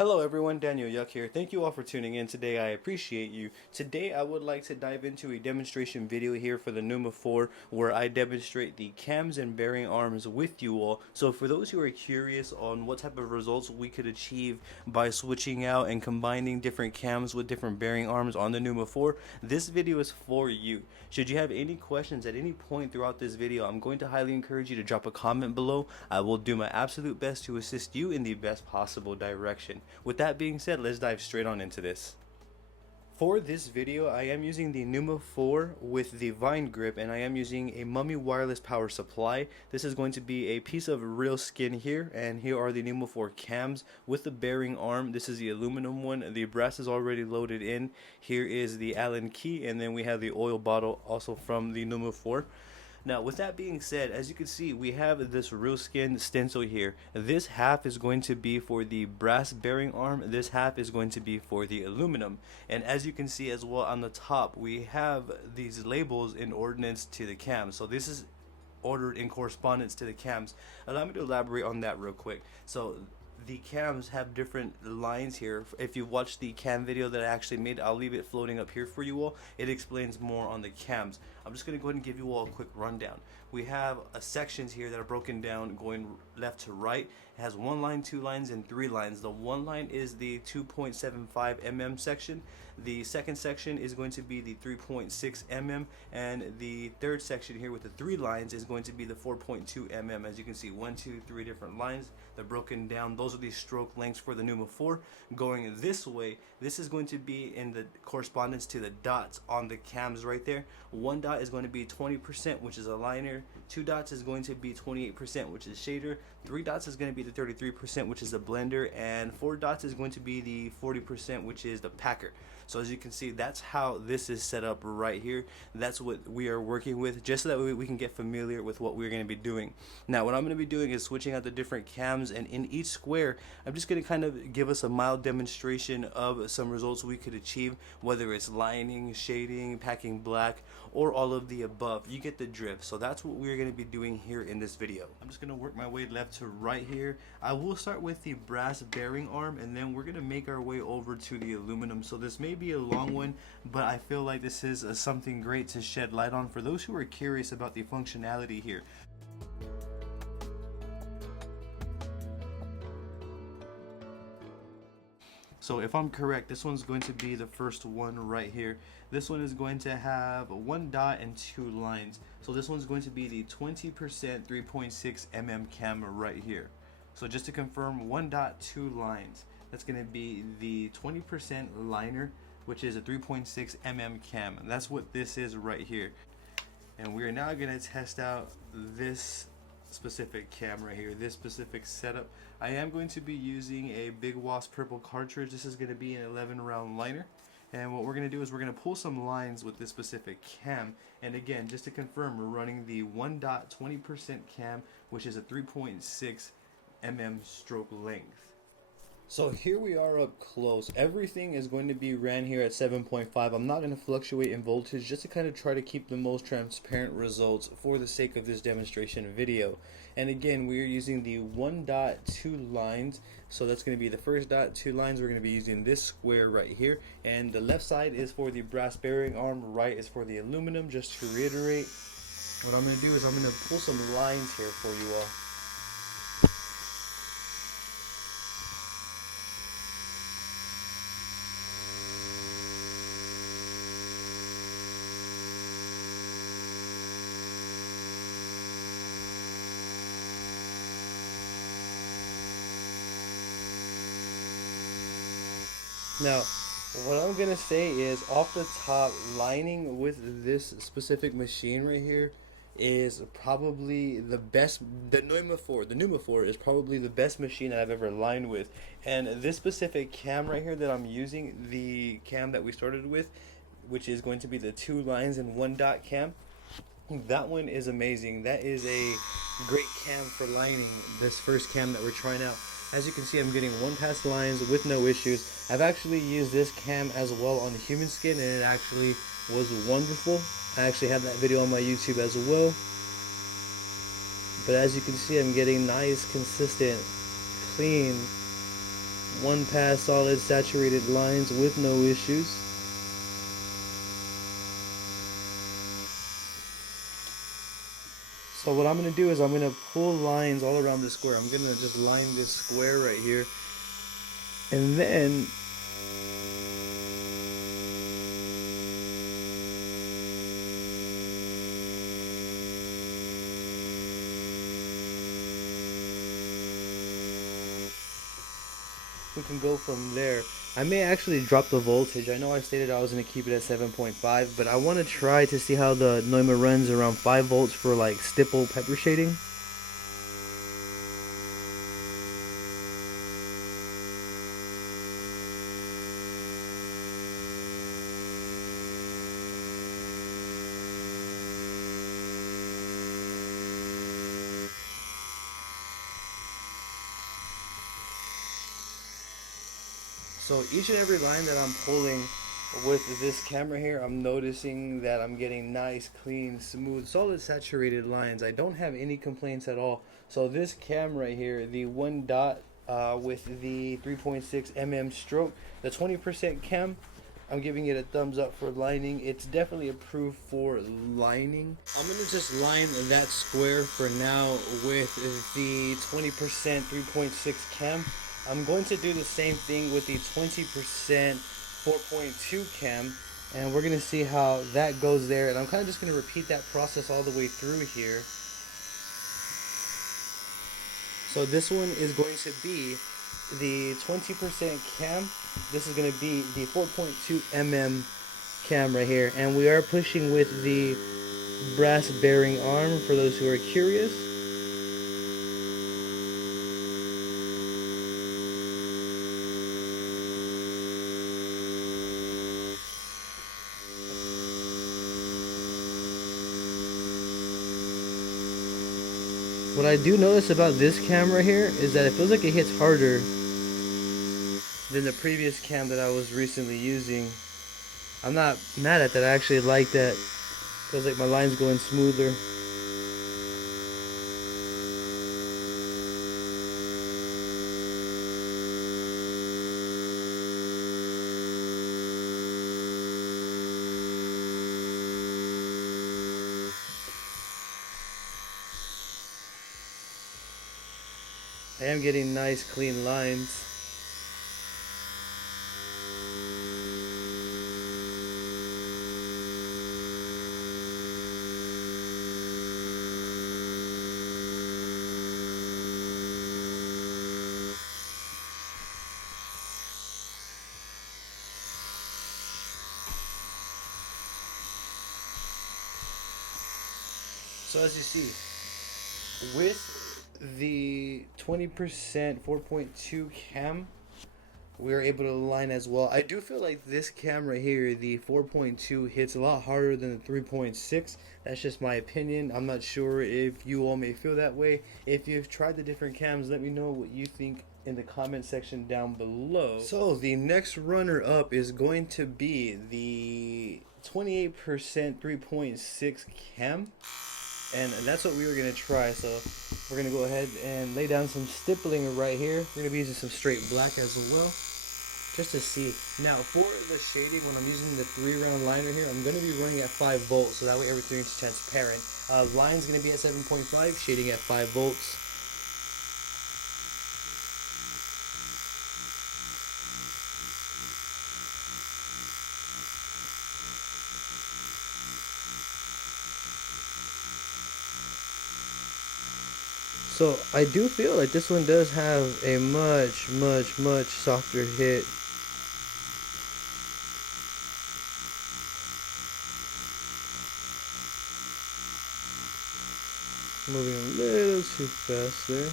Hello everyone, Daniel Yuck here. Thank you all for tuning in today. I appreciate you. Today I would like to dive into a demonstration video here for the Neuma 4 where I demonstrate the cams and bearing arms with you all. So for those who are curious on what type of results we could achieve by switching out and combining different cams with different bearing arms on the Neuma 4, this video is for you. Should you have any questions at any point throughout this video, I'm going to highly encourage you to drop a comment below. I will do my absolute best to assist you in the best possible direction. With that being said, let's dive straight on into this. For this video, I am using the Neuma 4 with the Vine grip, and I am using a Mummy wireless power supply. This is going to be a piece of real skin here, and here are the Neuma 4 cams with the bearing arm. This is the aluminum one. The brass is already loaded in. Here is the Allen key, and then we have the oil bottle also from the Neuma 4. Now, with that being said, as you can see, we have this real skin stencil here. This half is going to be for the brass bearing arm. This half is going to be for the aluminum. And as you can see as well on the top, we have these labels in ordinance to the cams. So this is ordered in correspondence to the cams. Allow me to elaborate on that real quick. So the cams have different lines here. If you watch the cam video that I actually made, I'll leave it floating up here for you all. It explains more on the cams. I'm just going to go ahead and give you all a quick rundown. We have sections here that are broken down going left to right. It has one line, two lines, and three lines. The one line is the 2.75 mm section. The second section is going to be the 3.6 mm, and the third section here with the three lines is going to be the 4.2 mm. As you can see, 1, 2, 3 different lines. They're broken down. Those are the stroke lengths for the Neuma 4. Going this way, this is going to be in the correspondence to the dots on the cams right there. One dot is going to be 20%, which is a liner. Two dots is going to be 28%, which is shader. Three dots is going to be the 33%, which is the blender, and four dots is going to be the 40%, which is the packer. So as you can see, that's how this is set up right here. That's what we are working with, just so that we can get familiar with what we're going to be doing. Now, what I'm going to be doing is switching out the different cams, and in each square, I'm just going to kind of give us a mild demonstration of some results we could achieve, whether it's lining, shading, packing black, or all of the above. You get the drift. So that's what we're going to be doing here in this video. I'm just going to work my way left to right here. I will start with the brass bearing arm, and then we're going to make our way over to the aluminum. So this may be a long one, but I feel like this is something great to shed light on for those who are curious about the functionality here. So if I'm correct, this one's going to be the first one right here. This one is going to have one dot and two lines. So this one's going to be the 20% 3.6 mm cam right here. So just to confirm, one dot, two lines. That's going to be the 20% liner, which is a 3.6 mm cam. And that's what this is right here. And we are now going to test out this specific cam right here, this specific setup. I am going to be using a Big Wasp purple cartridge. This is going to be an 11 round liner, and what we're going to do is we're going to pull some lines with this specific cam. And again, just to confirm, we're running the 1 dot 20% cam, which is a 3.6 mm stroke length. So here we are up close. Everything is going to be ran here at 7.5. I'm not going to fluctuate in voltage, just to kind of try to keep the most transparent results for the sake of this demonstration video. And again, we are using the 1 dot 2 lines. So that's going to be the first dot, 2 lines. We're going to be using this square right here. And the left side is for the brass bearing arm, right is for the aluminum. Just to reiterate, what I'm going to do is I'm going to pull some lines here for you all. Now, what I'm going to say is, off the top, lining with this specific machine right here is probably the best. The Neuma 4 is probably the best machine I've ever lined with. And this specific cam right here that I'm using, the cam that we started with, which is going to be the 2 lines and 1 dot cam, that one is amazing. That is a great cam for lining this first cam that we're trying out. As you can see, I'm getting 1 pass lines with no issues. I've actually used this cam as well on the human skin, and it actually was wonderful. I actually have that video on my YouTube as well. But as you can see, I'm getting nice, consistent, clean One pass solid saturated lines with no issues. So what I'm going to do is I'm going to pull lines all around this square. I'm going to just line this square right here. And then we can go from there. I may actually drop the voltage. I know I stated I was going to keep it at 7.5, but I want to try to see how the Neuma runs around 5 volts for like stipple pepper shading. So each and every line that I'm pulling with this camera here, I'm noticing that I'm getting nice, clean, smooth, solid saturated lines. I don't have any complaints at all. So this camera here, the one dot with the 3.6 mm stroke, the 20% cam, I'm giving it a thumbs up for lining. It's definitely approved for lining. I'm gonna just line that square for now with the 20% 3.6 cam. I'm going to do the same thing with the 20% 4.2 cam, and we're gonna see how that goes there. And I'm kind of just gonna repeat that process all the way through here. So this one is going to be the 20% cam. This is going to be the 4.2 mm cam right here. And we are pushing with the brass bearing arm for those who are curious. What I do notice about this camera here is that it feels like it hits harder than the previous cam that I was recently using. I'm not mad at that. I actually like that. Feels like my line's going smoother. I am getting nice clean lines. So as you see, with the 20% 4.2 cam, we are able to line as well. I do feel like this camera here, the 4.2, hits a lot harder than the 3.6. That's just my opinion. I'm not sure if you all may feel that way. If you've tried the different cams, let me know what you think in the comment section down below. So the next runner up is going to be the 28% 3.6 cam. And that's what we were going to try. So we're going to go ahead and lay down some stippling right here. We're going to be using some straight black as well, just to see. Now for the shading, when I'm using the 3-round liner here, I'm going to be running at 5 volts, so that way everything is transparent. Line's going to be at 7.5, shading at 5 volts. So I do feel like this one does have a much softer hit. Moving a little too fast there.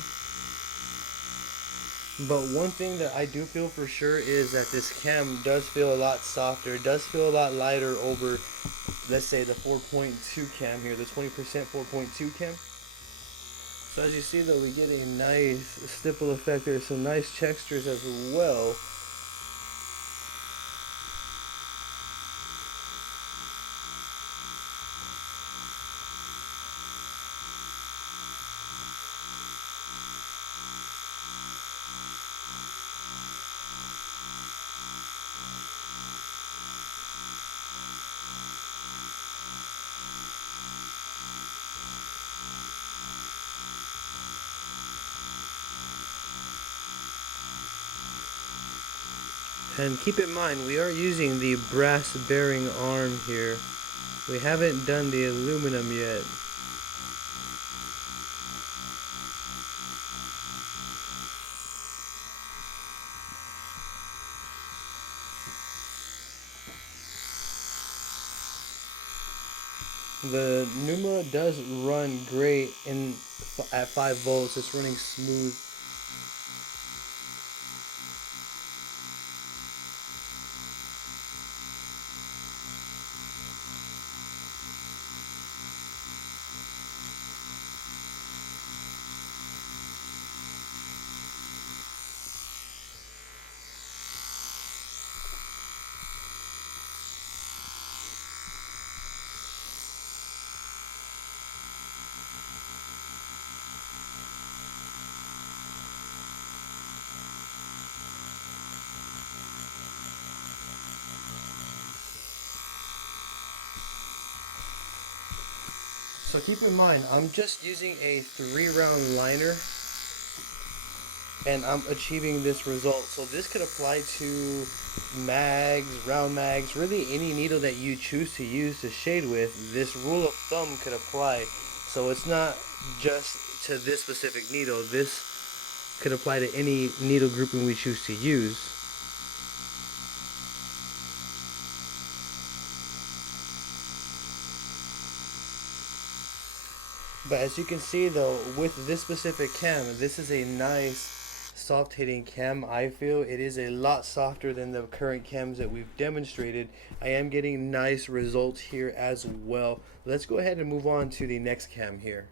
But one thing that I do feel for sure is that this cam does feel a lot softer. It does feel a lot lighter over, let's say, the 4.2 cam here, the 20% 4.2 cam. So as you see though, we get a nice stipple effect. There's some nice textures as well. And keep in mind, we are using the brass bearing arm here. We haven't done the aluminum yet. The Neuma does run great at 5 volts. It's running smooth. So keep in mind, I'm just using a 3-round liner and I'm achieving this result. So this could apply to mags, round mags, really any needle that you choose to use to shade with. This rule of thumb could apply. So it's not just to this specific needle. This could apply to any needle grouping we choose to use. But as you can see though, with this specific cam, this is a nice soft hitting cam. I feel it is a lot softer than the current cams that we've demonstrated. I am getting nice results here as well. Let's go ahead and move on to the next cam here.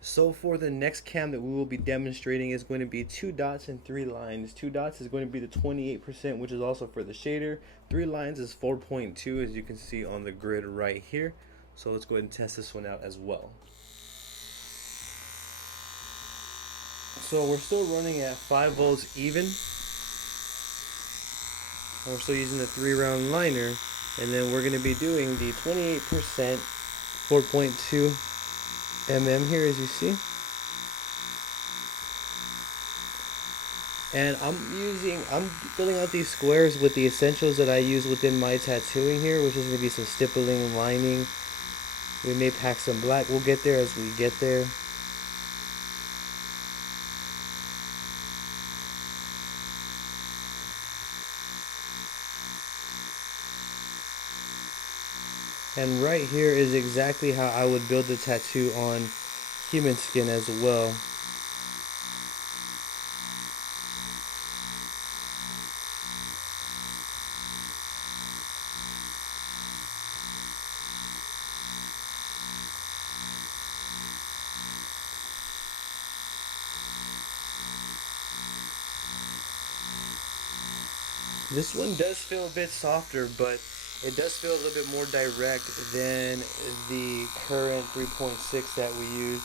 So for the next cam that we will be demonstrating is going to be 2 dots and 3 lines. 2 dots is going to be the 28%, which is also for the shader. 3 lines is 4.2, as you can see on the grid right here. So let's go ahead and test this one out as well. So we're still running at 5 volts even. And we're still using the 3-round liner. And then we're going to be doing the 28%, 4.2 mm here, as you see. And I'm filling out these squares with the essentials that I use within my tattooing here, which is going to be some stippling, lining. We may pack some black. We'll get there as we get there. And right here is exactly how I would build the tattoo on human skin as well. This one does feel a bit softer, but it does feel a little bit more direct than the current 3.6 that we use.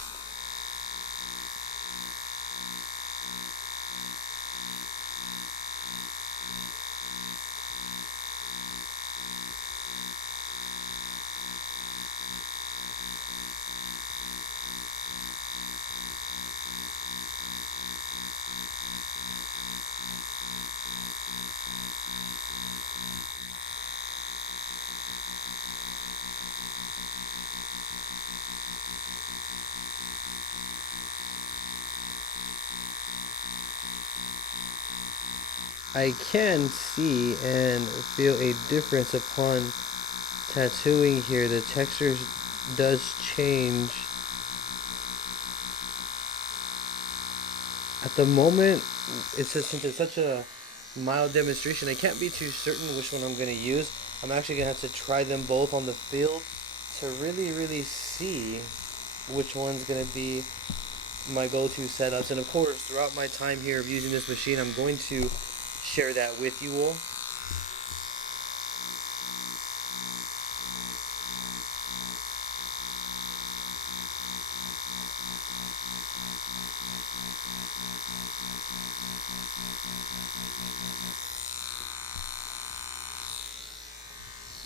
I can see and feel a difference upon tattooing here. The texture does change. At the moment, since it's such a mild demonstration, I can't be too certain which one I'm going to use. I'm actually going to have to try them both on the field to really see which one's going to be my go-to setups. And of course, throughout my time here of using this machine, I'm going to share that with you all.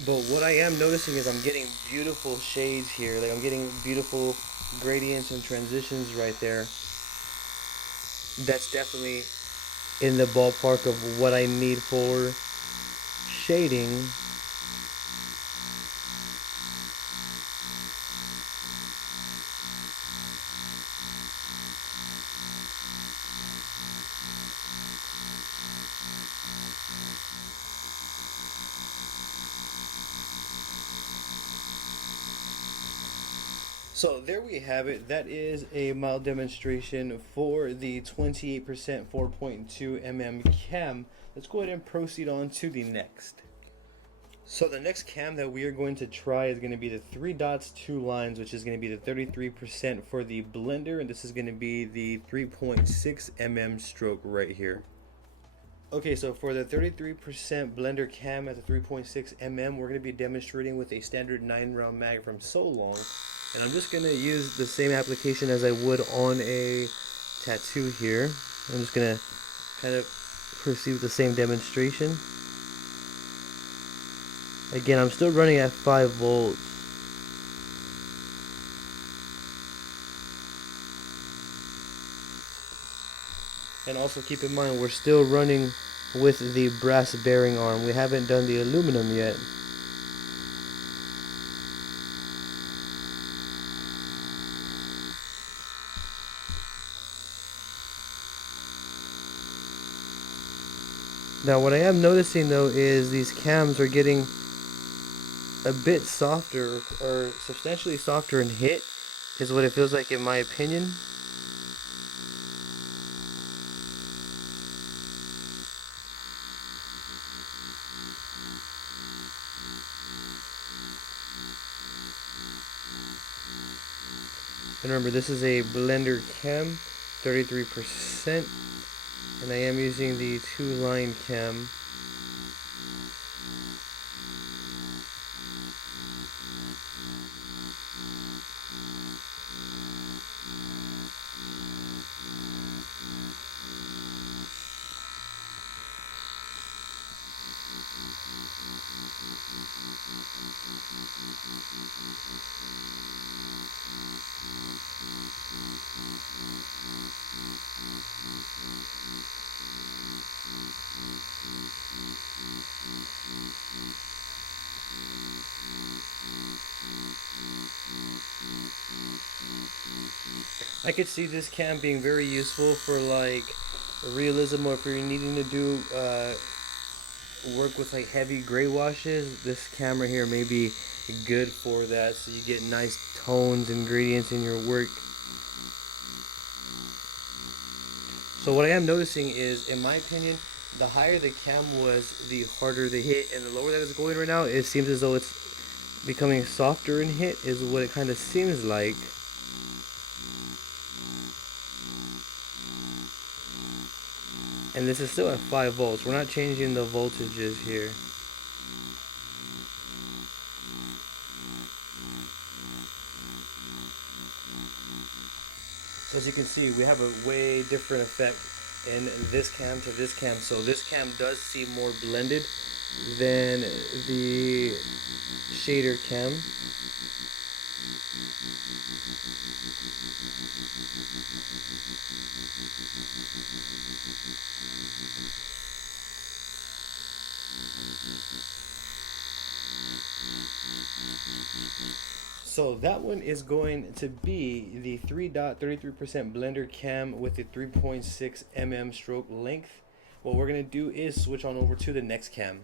But what I am noticing is I'm getting beautiful shades here. Like I'm getting beautiful gradients and transitions right there. That's definitely in the ballpark of what I need for shading. So there we have it. That is a mild demonstration for the 28% 4.2 mm cam. Let's go ahead and proceed on to the next. So the next cam that we are going to try is going to be the 3 dots 2 lines, which is going to be the 33% for the blender, and this is going to be the 3.6 mm stroke right here. Okay, so for the 33% blender cam at the 3.6 mm, we're going to be demonstrating with a standard 9-round mag from So Long. And I'm just going to use the same application as I would on a tattoo here. I'm just going to kind of proceed with the same demonstration. Again, I'm still running at 5 volts. And also keep in mind, we're still running with the brass bearing arm. We haven't done the aluminum yet. Now what I am noticing though is these cams are getting a bit softer, or substantially softer in hit, is what it feels like in my opinion. And remember, this is a blender cam, 33%, and I am using the 2-line cam. I could see this cam being very useful for like realism, or if you're needing to do work with like heavy gray washes. This camera here may be good for that, so you get nice tones and gradients in your work. So what I am noticing is, in my opinion, the higher the cam was, the harder the hit, and the lower that it's going right now, it seems as though it's becoming softer in hit, is what it kind of seems like. And this is still at 5 volts. We're not changing the voltages here. So as you can see, we have a way different effect in this cam to this cam. So this cam does seem more blended than the shader cam. So that one is going to be the 3-dot 33% blender cam with the 3.6 mm stroke length. What we're going to do is switch on over to the next cam.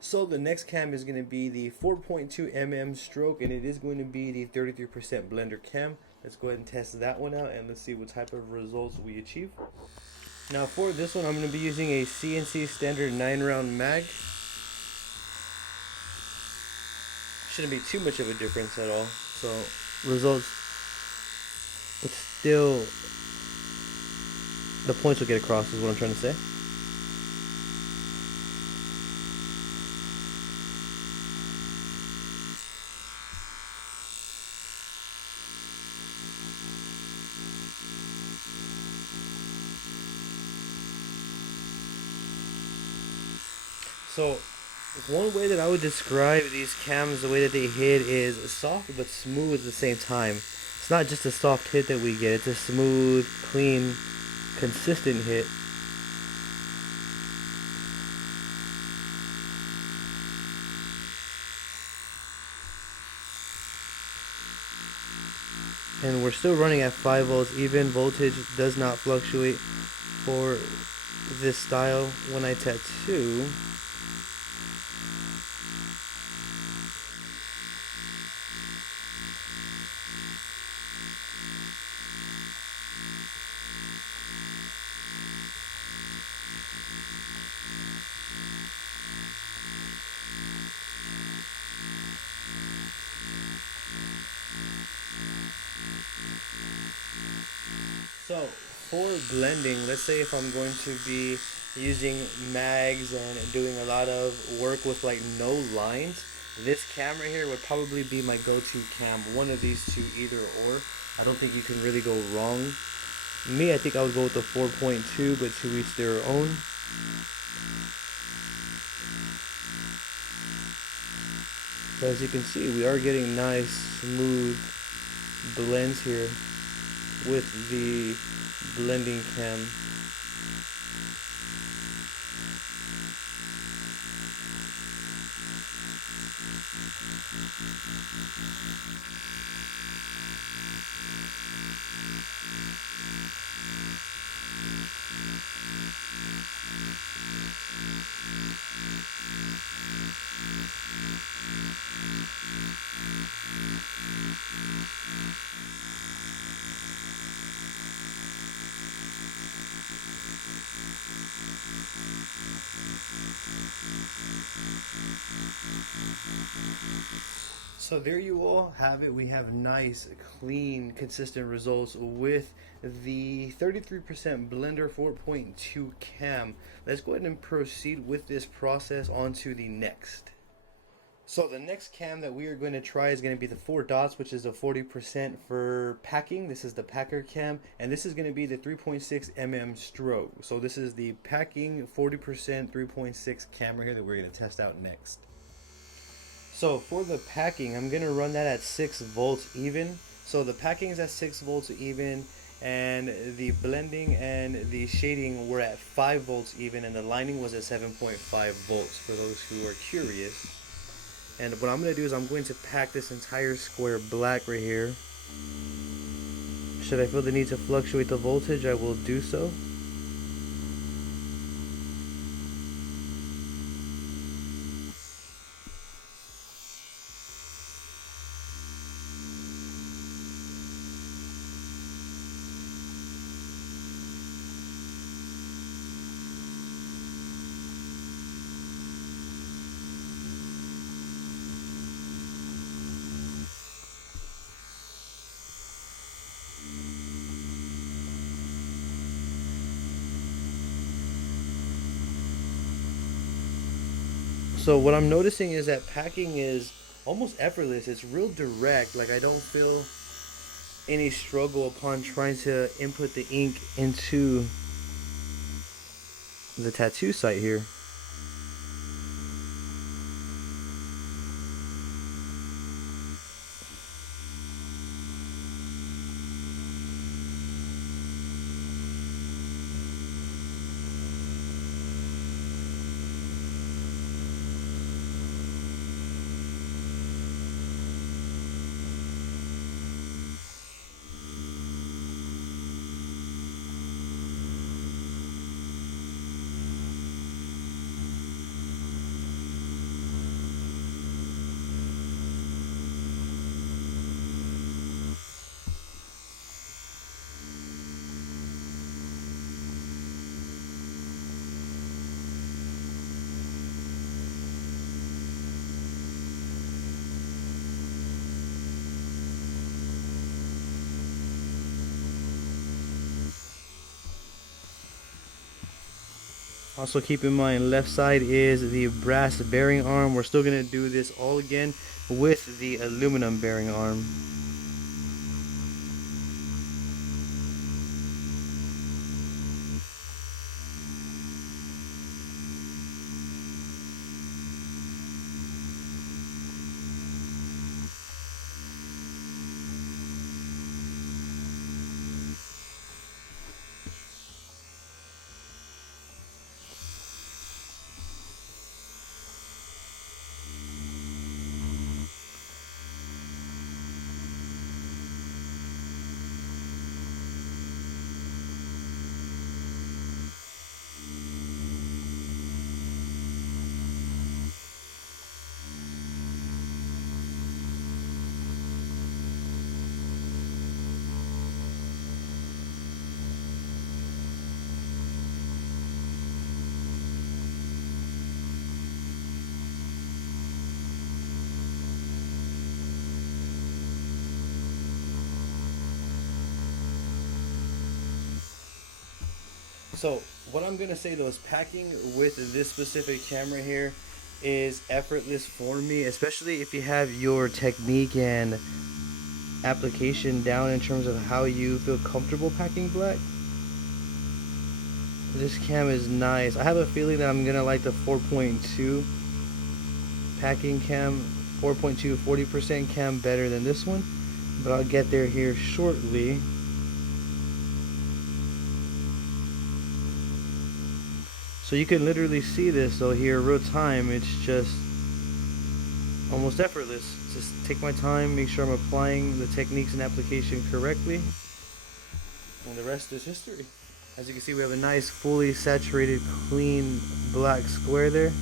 So the next cam is going to be the 4.2 mm stroke, and it is going to be the 33% blender cam. Let's go ahead and test that one out, and let's see what type of results we achieve. Now for this one, I'm going to be using a CNC standard 9-round mag. Shouldn't be too much of a difference at all. So results, but still the points will get across is what I'm trying to say. So one way that I would describe these cams, the way that they hit, is soft but smooth at the same time. It's not just a soft hit that we get, it's a smooth, clean consistent hit. And we're still running at 5 volts even. Voltage does not fluctuate for this style when I tattoo. So for blending, let's say if I'm going to be using mags and doing a lot of work with like no lines, this cam right here would probably be my go-to cam. One of these two, either or. I don't think you can really go wrong. Me, I think I would go with the 4.2, but to each their own. But as you can see, we are getting nice, smooth blends here with the blending cam. So there you all have it. We have nice, clean, consistent results with the 33% Blender 4.2 cam. Let's go ahead and proceed with this process onto the next. So the next cam that we are going to try is going to be the 4 dots, which is a 40% for packing. This is the packer cam, and this is going to be the 3.6 mm strobe. So this is the packing 40% 3.6 camera here that we're going to test out next. So for the packing, I'm going to run that at 6 volts even. So the packing is at 6 volts even, and the blending and the shading were at 5 volts even, and the lining was at 7.5 volts for those who are curious. And what I'm going to do is I'm going to pack this entire square black right here. Should I feel the need to fluctuate the voltage, I will do so. So what I'm noticing is that packing is almost effortless. It's real direct. Like I don't feel any struggle upon trying to input the ink into the tattoo site here. Also keep in mind, left side is the brass bearing arm. We're still going to do this all again with the aluminum bearing arm. So what I'm gonna say though is packing with this specific camera here is effortless for me, especially if you have your technique and application down in terms of how you feel comfortable packing black. This cam is nice. I have a feeling that I'm gonna like the 4.2 packing cam, 4.2 40% cam better than this one, but I'll get there here shortly. So you can literally see this though here real time. It's just almost effortless. Just take my time, make sure I'm applying the techniques and application correctly, and the rest is history. As you can see, we have a nice fully saturated clean black square there.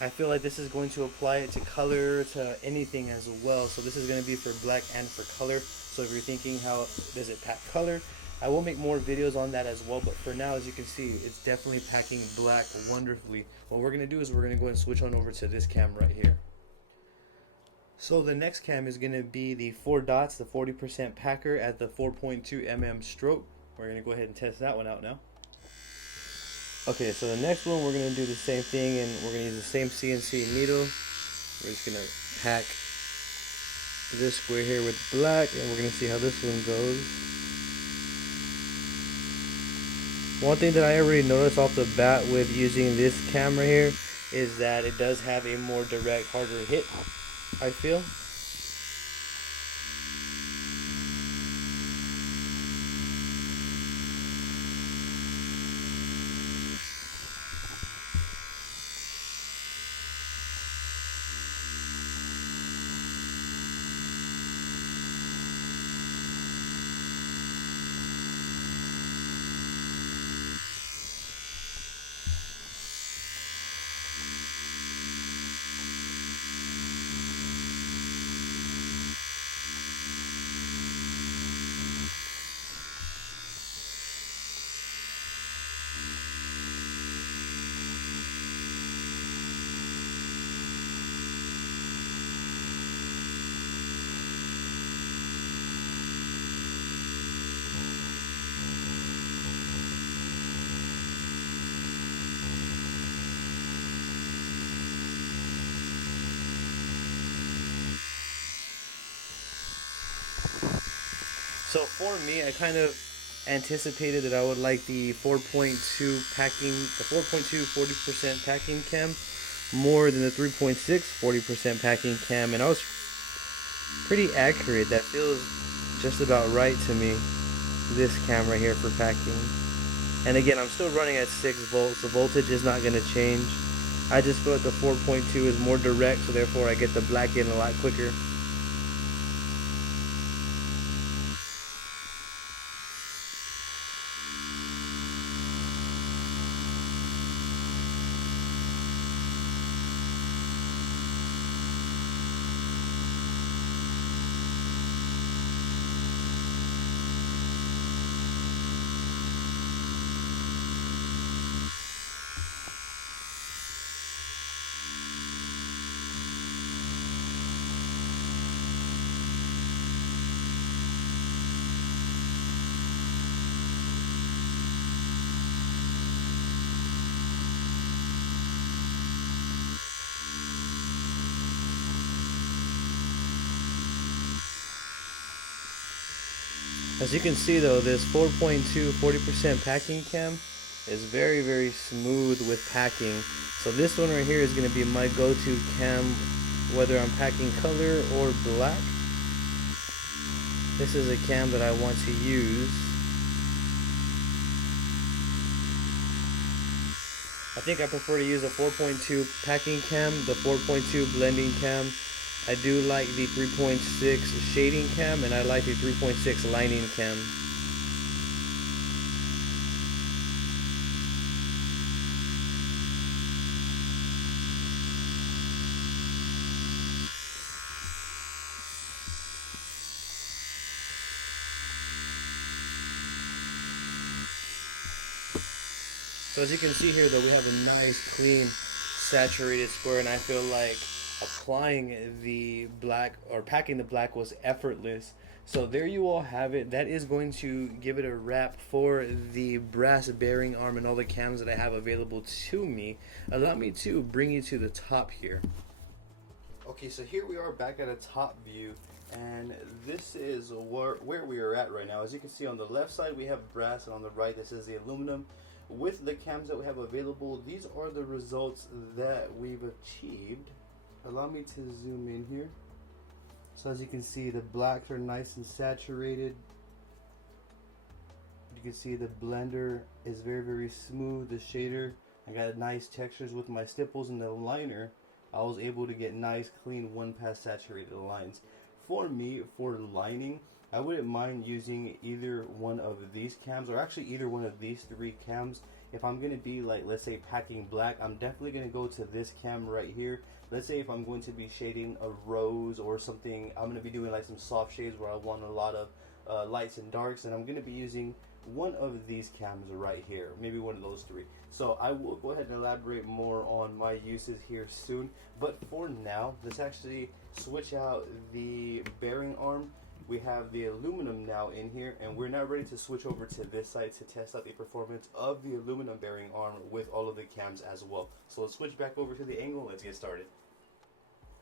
I feel like this is going to apply it to color, to anything as well. So this is going to be for black and for color. So if you're thinking how does it pack color, I will make more videos on that as well. But for now, as you can see, it's definitely packing black wonderfully. What we're going to do is we're going to go and switch on over to this cam right here. So the next cam is going to be the 4 dots, the 40% packer at the 4.2 mm stroke. We're going to go ahead and test that one out now. Okay, so the next one we're going to do the same thing, and we're going to use the same CNC needle. We're just going to pack this square here with black, and we're going to see how this one goes. One thing that I already noticed off the bat with using this camera here is that it does have a more direct, harder hit, I feel. So for me, I kind of anticipated that I would like the 4.2 packing, the 4.2 40% packing cam more than the 3.6 40% packing cam, and I was pretty accurate. That feels just about right to me, this camera here for packing. And again, I'm still running at 6 volts. The voltage is not going to change. I just feel like the 4.2 is more direct, so therefore I get the black in a lot quicker. As you can see though, this 4.2 40% packing cam is very smooth with packing. So this one right here is going to be my go-to cam whether I'm packing color or black. This is a cam that I want to use. I think I prefer to use a 4.2 packing cam, the 4.2 blending cam. I do like the 3.6 shading cam, and I like the 3.6 lining cam. So as you can see here though, we have a nice clean saturated square, and I feel like applying the black or packing the black was effortless. So there you all have it. That is going to give it a wrap for the brass bearing arm and all the cams that I have available to me. Allow me to bring you to the top here. Okay, so here we are back at a top view, and this is where we are at right now. As you can see, on the left side we have brass, and on the right this is the aluminum. With the cams that we have available, these are the results that we've achieved. Allow me to zoom in here. So as you can see, the blacks are nice and saturated. You can see the blender is very smooth. The shader, I got nice textures with my stipples, and the liner, I was able to get nice, clean, one-pass saturated lines. For me, for lining, I wouldn't mind using either one of these cams, or actually either one of these three cams. If I'm going to be, like, let's say packing black, I'm definitely going to go to this cam right here. Let's say if I'm going to be shading a rose or something, I'm going to be doing like some soft shades where I want a lot of lights and darks, and I'm going to be using one of these cams right here, maybe one of those three. So I will go ahead and elaborate more on my uses here soon, but for now, let's actually switch out the bearing arm. We have the aluminum now in here, and we're now ready to switch over to this side to test out the performance of the aluminum bearing arm with all of the cams as well. So let's switch back over to the angle. Let's get started.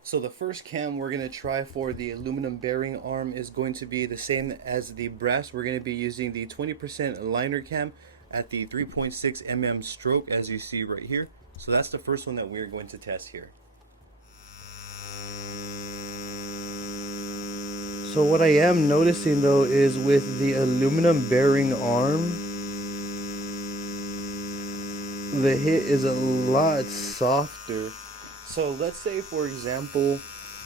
So the first cam we're going to try for the aluminum bearing arm is going to be the same as the brass. We're going to be using the 20% liner cam at the 3.6 mm stroke, as you see right here. So that's the first one that we're going to test here. So what I am noticing though is with the aluminum bearing arm, the hit is a lot softer. So let's say, for example,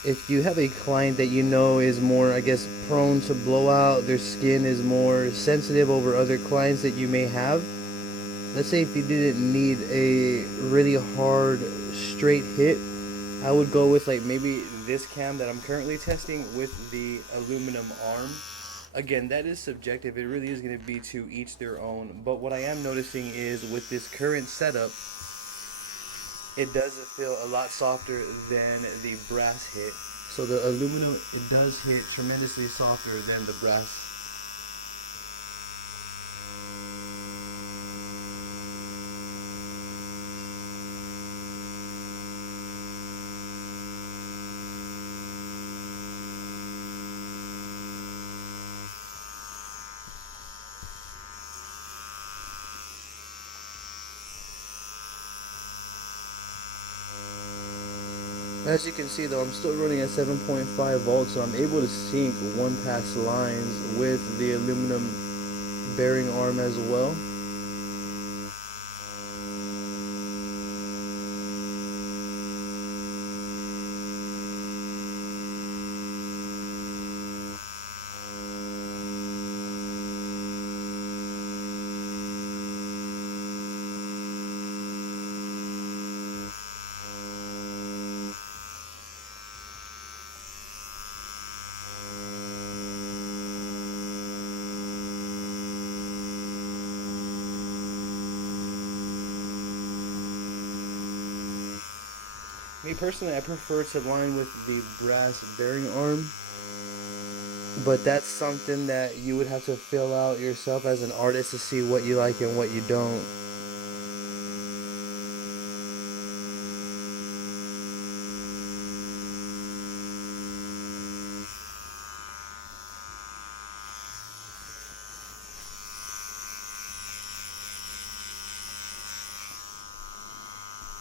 if you have a client that you know is more, I guess, prone to blowout, their skin is more sensitive over other clients that you may have. Let's say if you didn't need a really hard, straight hit, I would go with like maybe this cam that I'm currently testing with the aluminum arm. Again, that is subjective. It really is going to be to each their own. But what I am noticing is with this current setup, it does feel a lot softer than the brass hit. So the aluminum, it does hit tremendously softer than the brass. As you can see though, I'm still running at 7.5 volts, so I'm able to sync one pass lines with the aluminum bearing arm as well. Me personally, I prefer to line with the brass bearing arm, but that's something that you would have to fill out yourself as an artist to see what you like and what you don't.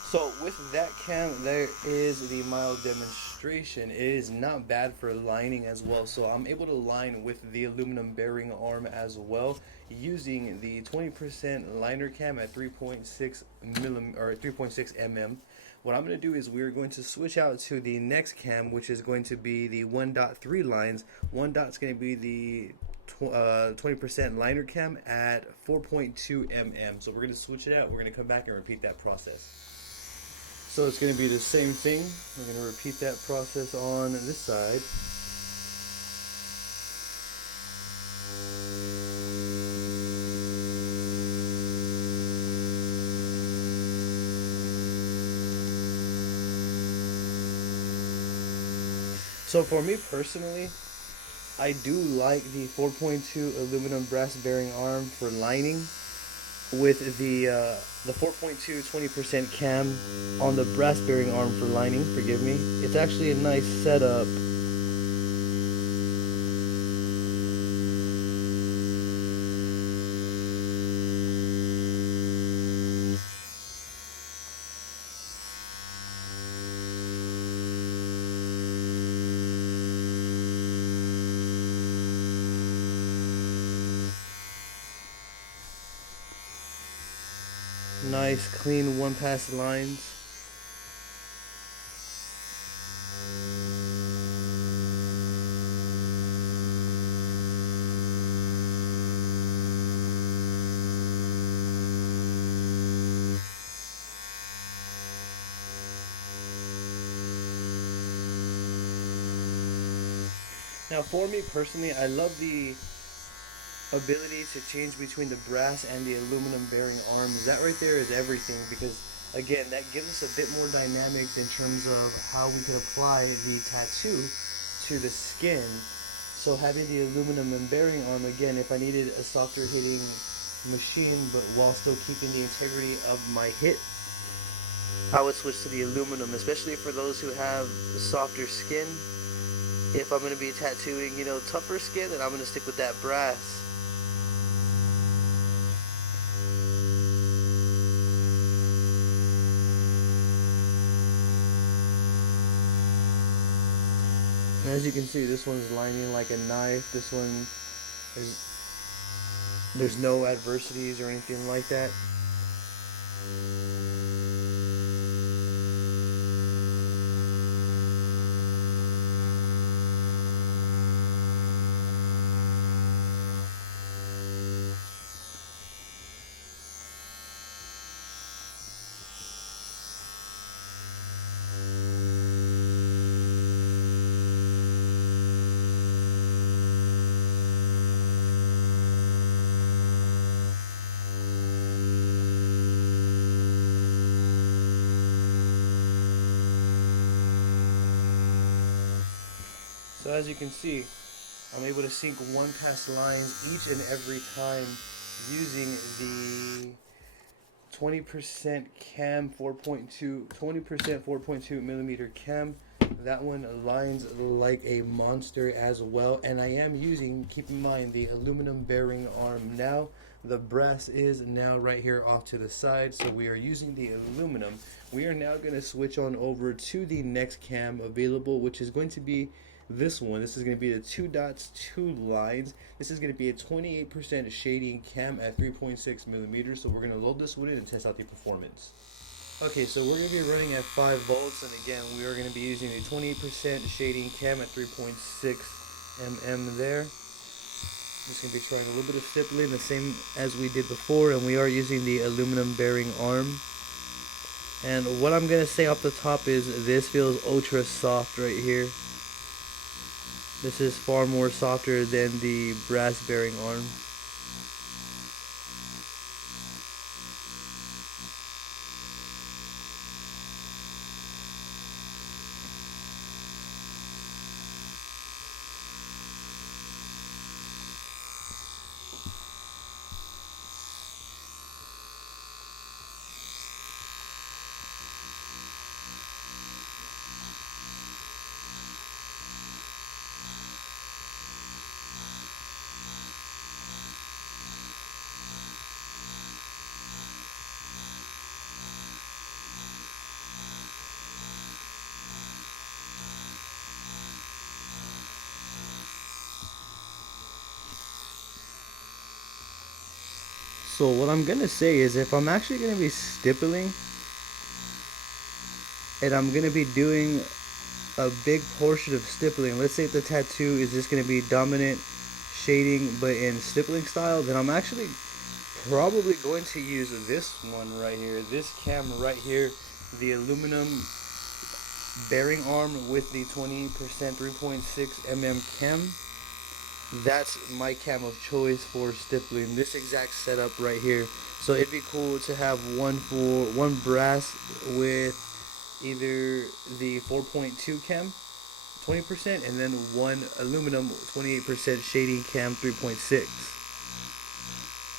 So with that cam, there is the mild demonstration. It is not bad for lining as well. So I'm able to line with the aluminum bearing arm as well, using the 20% liner cam at 3.6 mm. What I'm going to do is we're going to switch out to the next cam, which is going to be the 1.3 lines. One dot's going to be the 20% liner cam at 4.2 mm. So we're going to switch it out. We're going to come back and repeat that process. So it's going to be the same thing. We're going to repeat that process on this side. So for me personally, I do like the 4.2 aluminum brass bearing arm for lining with the 4.2 20% cam on the brass bearing arm for lining, forgive me. It's actually a nice setup. Nice clean one pass lines. Now for me personally, I love the ability to change between the brass and the aluminum bearing arms. That right there is everything, because again, that gives us a bit more dynamics in terms of how we can apply the tattoo to the skin. So having the aluminum and bearing arm, again, if I needed a softer hitting machine but while still keeping the integrity of my hit, I would switch to the aluminum, especially for those who have softer skin. If I'm going to be tattooing, tougher skin, then I'm going to stick with that brass. And as you can see, this one's lining like a knife. This one there's no adversities or anything like that. So as you can see, I'm able to sync one pass lines each and every time using the 20% cam 4.2, 20% 4.2 millimeter cam. That one lines like a monster as well. And I am using, keep in mind, the aluminum bearing arm now. The brass is now right here off to the side, so we are using the aluminum. We are now going to switch on over to the next cam available, which is going to be this one. This is going to be the 2 dots, 2 lines. This is going to be a 28% shading cam at 3.6 millimeters. So we're going to load this one in and test out the performance. Okay, so we're going to be running at 5 volts, and again, we are going to be using a 28% shading cam at 3.6 mm there. Just going to be trying a little bit of stippling, the same as we did before, and we are using the aluminum bearing arm. And what I'm going to say off the top is this feels ultra soft right here. This is far more softer than the brass bearing arm. So what I'm gonna say is, if I'm actually gonna be stippling and I'm gonna be doing a big portion of stippling, let's say if the tattoo is just gonna be dominant shading but in stippling style, then I'm actually probably going to use this one right here, this cam right here, the aluminum bearing arm with the 20% 3.6 mm cam. That's my cam of choice for stippling, this exact setup right here. So it'd be cool to have one brass with either the 4.2 cam 20%, and then one aluminum 28% shading cam 3.6.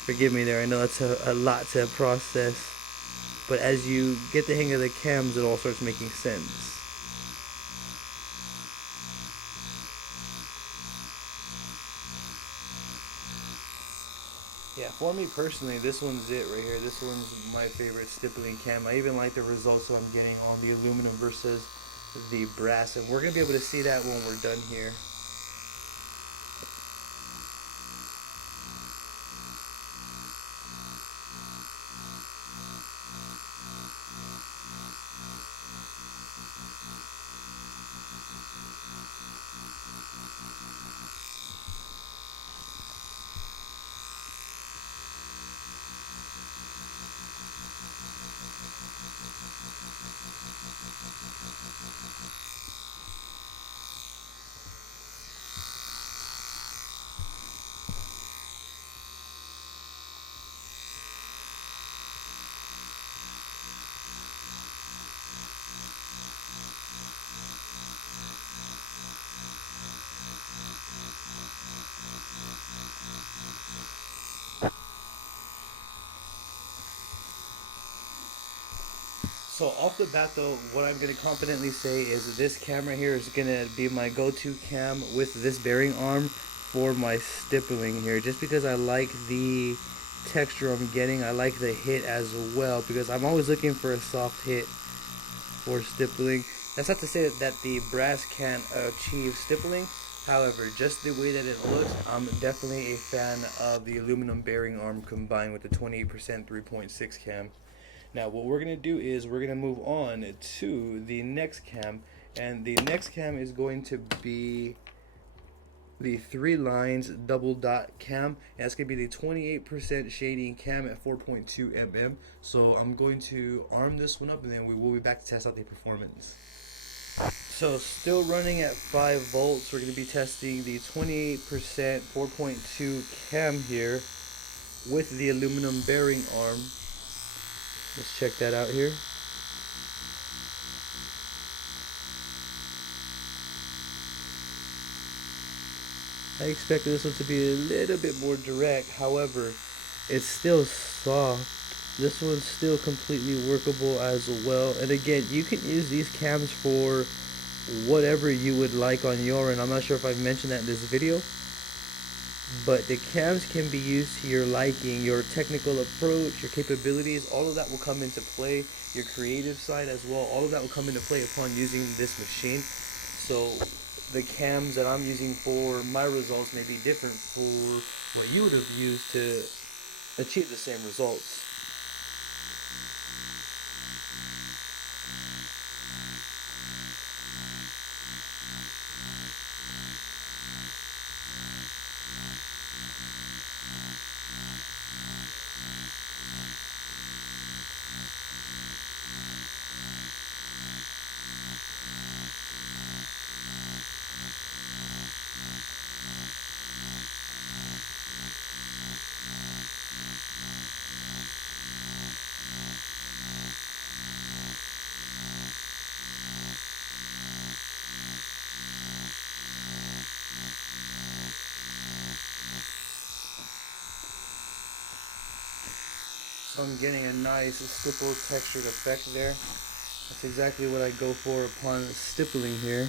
Forgive me there, I know that's a lot to process, but as you get the hang of the cams, it all starts making sense. Yeah, for me personally, this one's it right here. This one's my favorite stippling cam. I even like the results that I'm getting on the aluminum versus the brass, and we're going to be able to see that when we're done here. So off the bat though, what I'm going to confidently say is that this camera here is going to be my go-to cam with this bearing arm for my stippling here, just because I like the texture I'm getting. I like the hit as well, because I'm always looking for a soft hit for stippling. That's not to say that the brass can't achieve stippling. However, just the way that it looks, I'm definitely a fan of the aluminum bearing arm combined with the 28% 3.6 cam. Now what we're going to do is we're going to move on to the next cam, and the next cam is going to be the 3 lines double dot cam, and that's going to be the 28% shading cam at 4.2 mm. So I'm going to arm this one up, and then we will be back to test out the performance. So still running at 5 volts, we're going to be testing the 28% 4.2 cam here with the aluminum bearing arm. Let's check that out here. I expected this one to be a little bit more direct, however, it's still soft. This one's still completely workable as well. And again, you can use these cams for whatever you would like on your end. I'm not sure if I've mentioned that in this video, but the cams can be used to your liking, your technical approach, your capabilities. All of that will come into play. Your creative side as well, all of that will come into play upon using this machine. So the cams that I'm using for my results may be different for what you would have used to achieve the same results. So I'm getting a nice stipple textured effect there. That's exactly what I go for upon stippling here.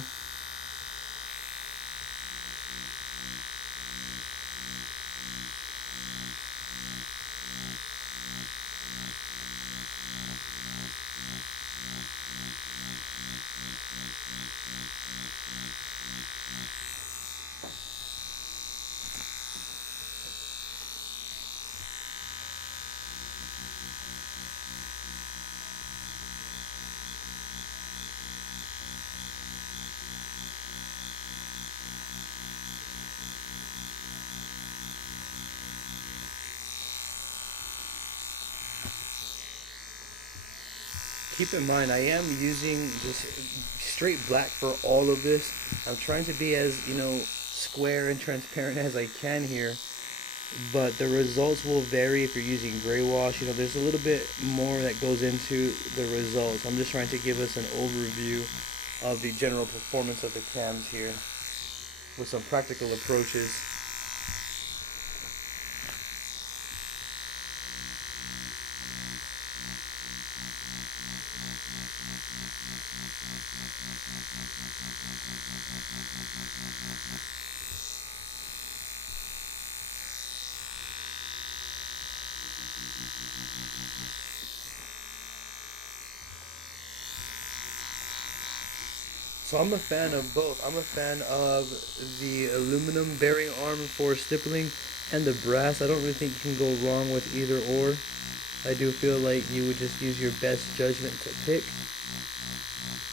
Keep in mind, I am using just straight black for all of this. I'm trying to be as, square and transparent as I can here, but the results will vary if you're using gray wash. There's a little bit more that goes into the results. I'm just trying to give us an overview of the general performance of the cams here with some practical approaches. So I'm a fan of both. I'm a fan of the aluminum bearing arm for stippling and the brass. I don't really think you can go wrong with either or. I do feel like you would just use your best judgment to pick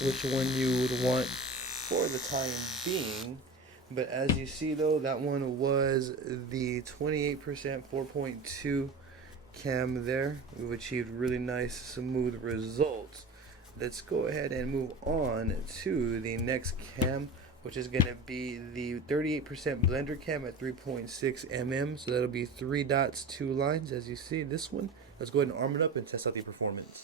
which one you would want for the time being. But as you see though, that one was the 28% 4.2 cam there. We've achieved really nice smooth results. Let's go ahead and move on to the next cam, which is going to be the 38% blender cam at 3.6 mm. So that'll be 3 dots, 2 lines. As you see this one, let's go ahead and arm it up and test out the performance.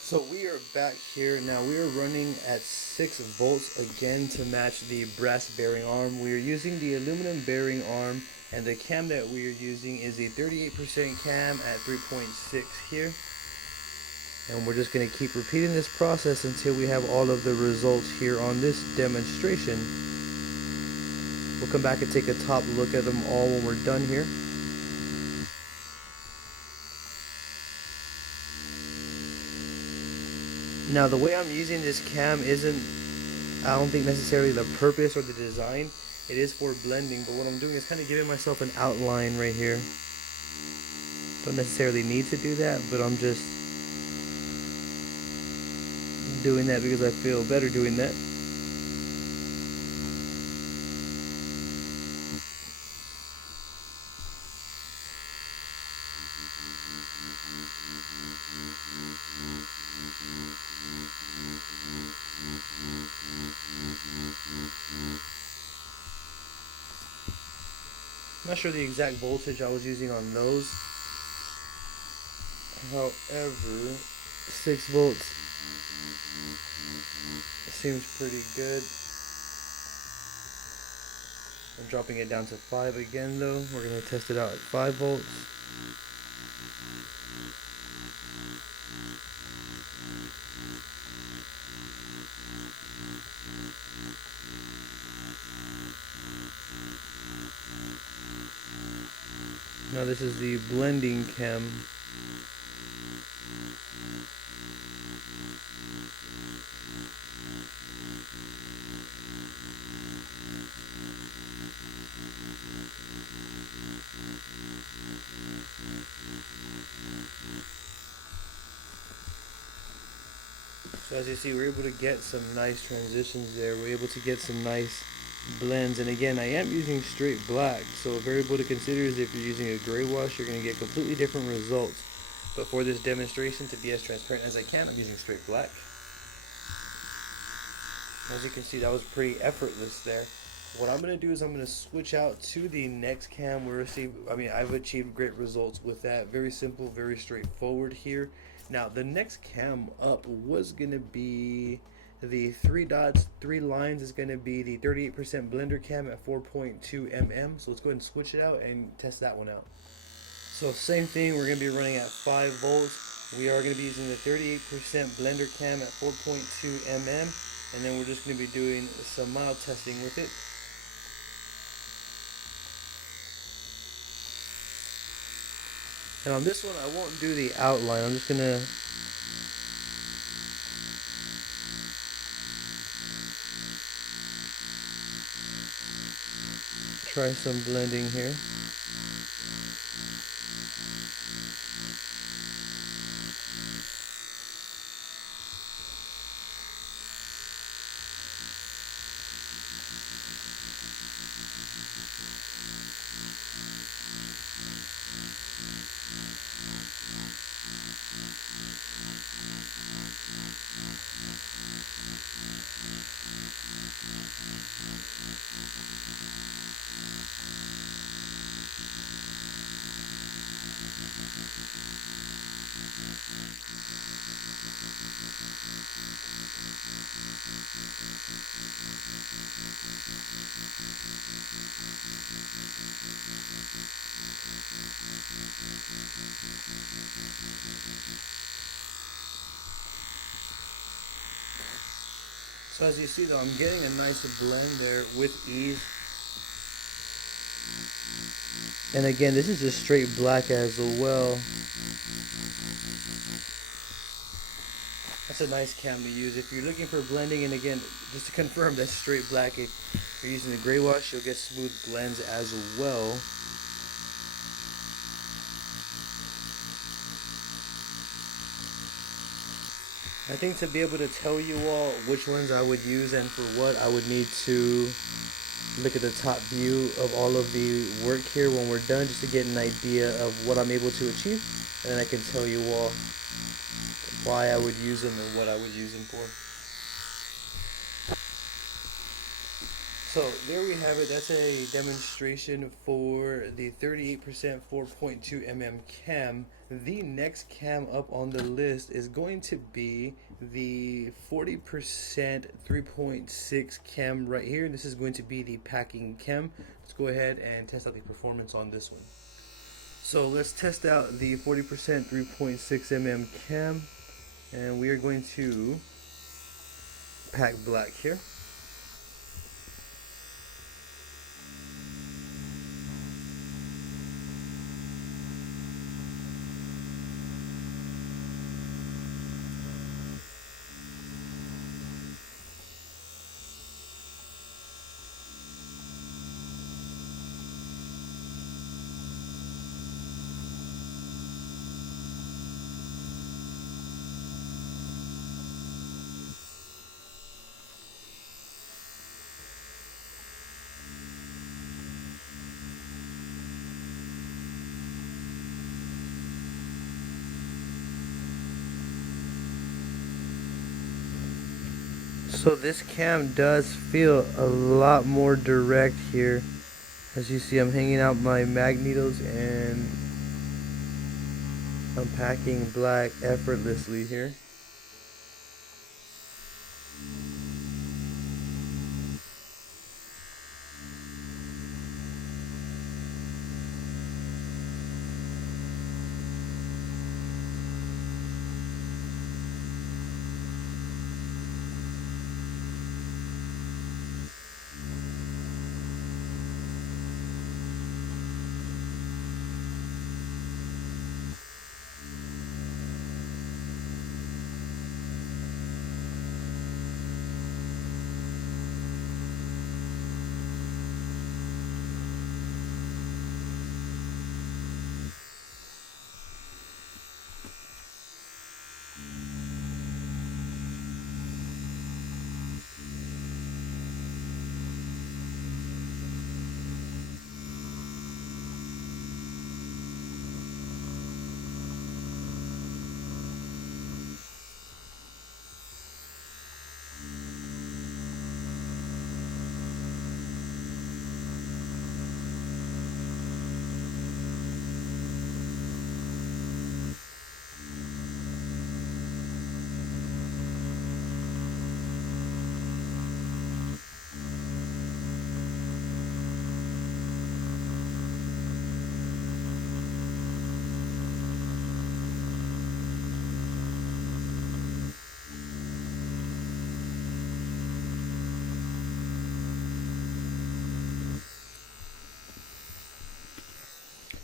So we are back here. Now we are running at 6 volts again to match the brass bearing arm. We are using the aluminum bearing arm, and the cam that we are using is a 38% cam at 3.6 here. And we're just going to keep repeating this process until we have all of the results here on this demonstration. We'll come back and take a top look at them all when we're done here. Now the way I'm using this cam isn't, I don't think necessarily the purpose or the design. It is for blending, but what I'm doing is kind of giving myself an outline right here. Don't necessarily need to do that, but I'm just doing that because I feel better doing that. I'm not sure the exact voltage I was using on those. However, 6 volts seems pretty good. I'm dropping it down to 5 again though. We're going to test it out at 5 volts. Now this is the blending cam. So as you see, we're able to get some nice transitions there. We're able to get some nice blends. And again, I am using straight black. So a variable to consider is if you're using a gray wash, you're going to get completely different results. But for this demonstration, to be as transparent as I can, I'm using straight black. As you can see, that was pretty effortless there. What I'm going to do is I'm going to switch out to the next cam. I've achieved great results with that. Very simple, very straightforward here. Now, the next cam up was going to be the 3 dots, 3 lines is going to be the 38% blender cam at 4.2 mm. So let's go ahead and switch it out and test that one out. So same thing, we're going to be running at 5 volts. We are going to be using the 38% blender cam at 4.2 mm. And then we're just going to be doing some mild testing with it. And on this one, I won't do the outline. I'm just going to try some blending here. So as you see though, I'm getting a nice blend there with ease. And again, this is just straight black as well. That's a nice cam to use if you're looking for blending. And again, just to confirm, that's straight black. If you're using the gray wash, you'll get smooth blends as well. I think to be able to tell you all which ones I would use and for what, I would need to look at the top view of all of the work here when we're done, just to get an idea of what I'm able to achieve, and then I can tell you all why I would use them and what I would use them for. So there we have it. That's a demonstration for the 38% 4.2 mm cam. The next cam up on the list is going to be the 40% 3.6 cam right here. This is going to be the packing cam. Let's go ahead and test out the performance on this one. So let's test out the 40% 3.6 mm cam, and we are going to pack black here. So this cam does feel a lot more direct here. As you see, I'm hanging out my magnetos and I'm packing black effortlessly here.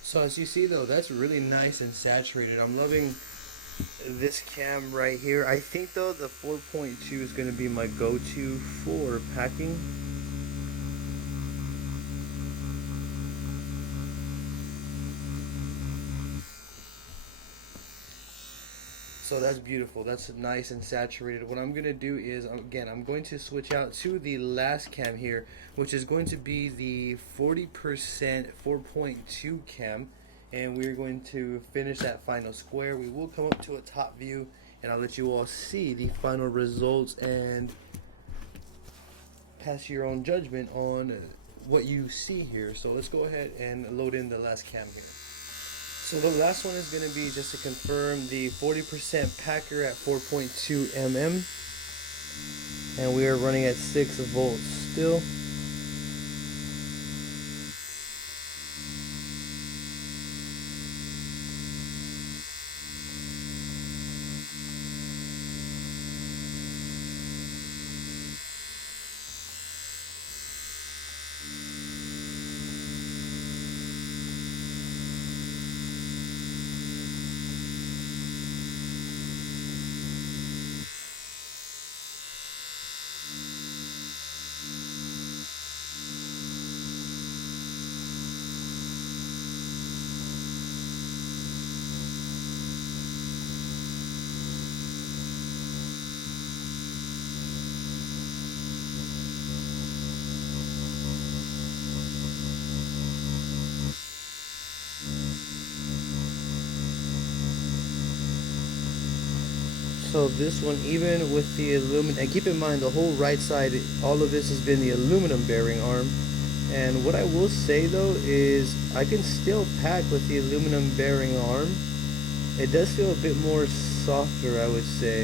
So as you see though, that's really nice and saturated. I'm loving this cam right here. I think though the 4.2 is going to be my go-to for packing. So that's beautiful. That's nice and saturated. What I'm going to do is, again, I'm going to switch out to the last cam here, which is going to be the 40% 4.2 cam. And we're going to finish that final square. We will come up to a top view, and I'll let you all see the final results and pass your own judgment on what you see here. So let's go ahead and load in the last cam here. So the last one is going to be just to confirm the 40% packer at 4.2 mm, and we are running at 6 volts still. So this one, even with the aluminum, and keep in mind the whole right side, all of this has been the aluminum bearing arm. And what I will say though is I can still pack with the aluminum bearing arm. It does feel a bit more softer, I would say,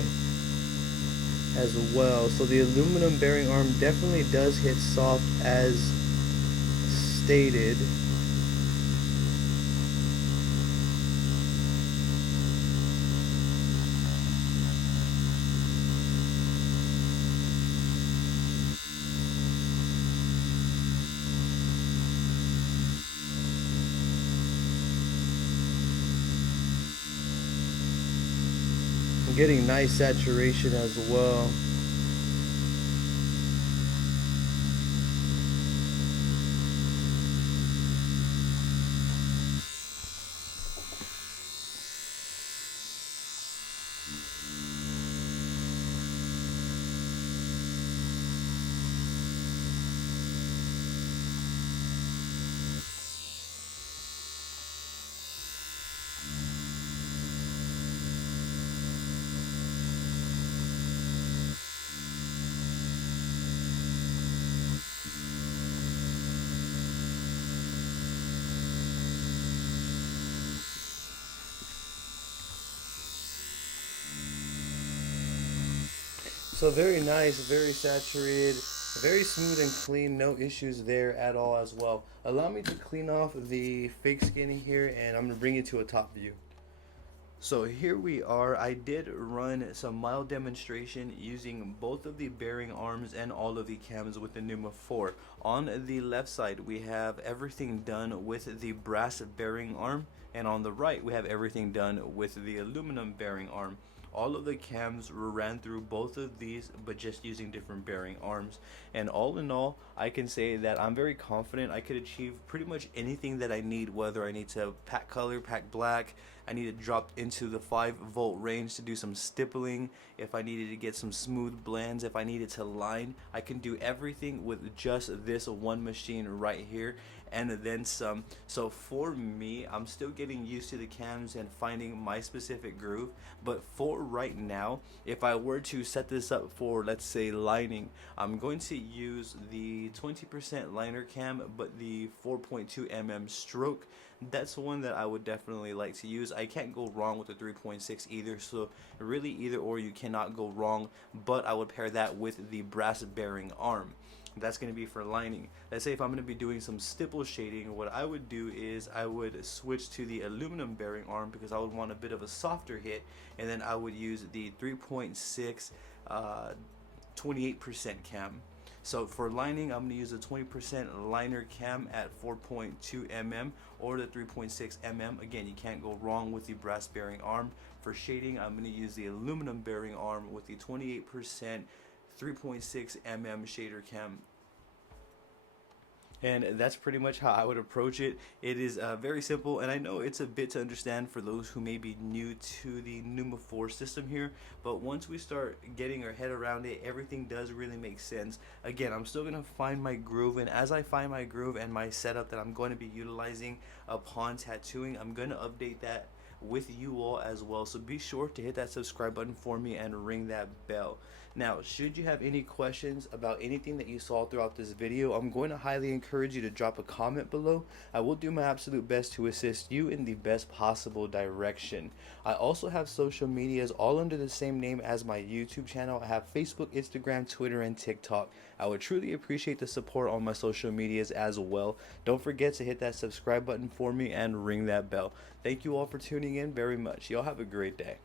as well. So the aluminum bearing arm definitely does hit soft as stated. I'm getting nice saturation as well. So very nice, very saturated, very smooth and clean, no issues there at all as well. Allow me to clean off the fake skinny here, and I'm going to bring it to a top view. So here we are. I did run some mild demonstration using both of the bearing arms and all of the cams with the Neuma 4. On the left side we have everything done with the brass bearing arm, and on the right we have everything done with the aluminum bearing arm. All of the cams were ran through both of these, but just using different bearing arms. And all in all, I can say that I'm very confident I could achieve pretty much anything that I need, whether I need to pack color, pack black, I need to drop into the 5-volt range to do some stippling, if I needed to get some smooth blends, if I needed to line, I can do everything with just this one machine right here, and then some. So for me, I'm still getting used to the cams and finding my specific groove, but for right now, if I were to set this up for, let's say, lining, I'm going to use the 20% liner cam, but the 4.2 mm stroke. That's one that I would definitely like to use. I can't go wrong with the 3.6 either, so really either or you cannot go wrong, but I would pair that with the brass bearing arm. That's going to be for lining. Let's say if I'm going to be doing some stipple shading, what I would do is I would switch to the aluminum bearing arm because I would want a bit of a softer hit, and then I would use the 3.6 28% cam. So for lining, I'm going to use a 20% liner cam at 4.2 mm or the 3.6 mm. Again, you can't go wrong with the brass bearing arm. For shading, I'm going to use the aluminum bearing arm with the 28% 3.6 mm shader cam. And that's pretty much how I would approach it. It is very simple, and I know it's a bit to understand for those who may be new to the Neuma 4 system here, but once we start getting our head around it, everything does really make sense. Again, I'm still going to find my groove, and as I find my groove and my setup that I'm going to be utilizing upon tattooing, I'm going to update that with you all as well. So be sure to hit that subscribe button for me and ring that bell. Now, should you have any questions about anything that you saw throughout this video, I'm going to highly encourage you to drop a comment below. I will do my absolute best to assist you in the best possible direction. I also have social medias all under the same name as my YouTube channel. I have Facebook, Instagram, Twitter, and TikTok. I would truly appreciate the support on my social medias as well. Don't forget to hit that subscribe button for me and ring that bell. Thank you all for tuning in very much. Y'all have a great day.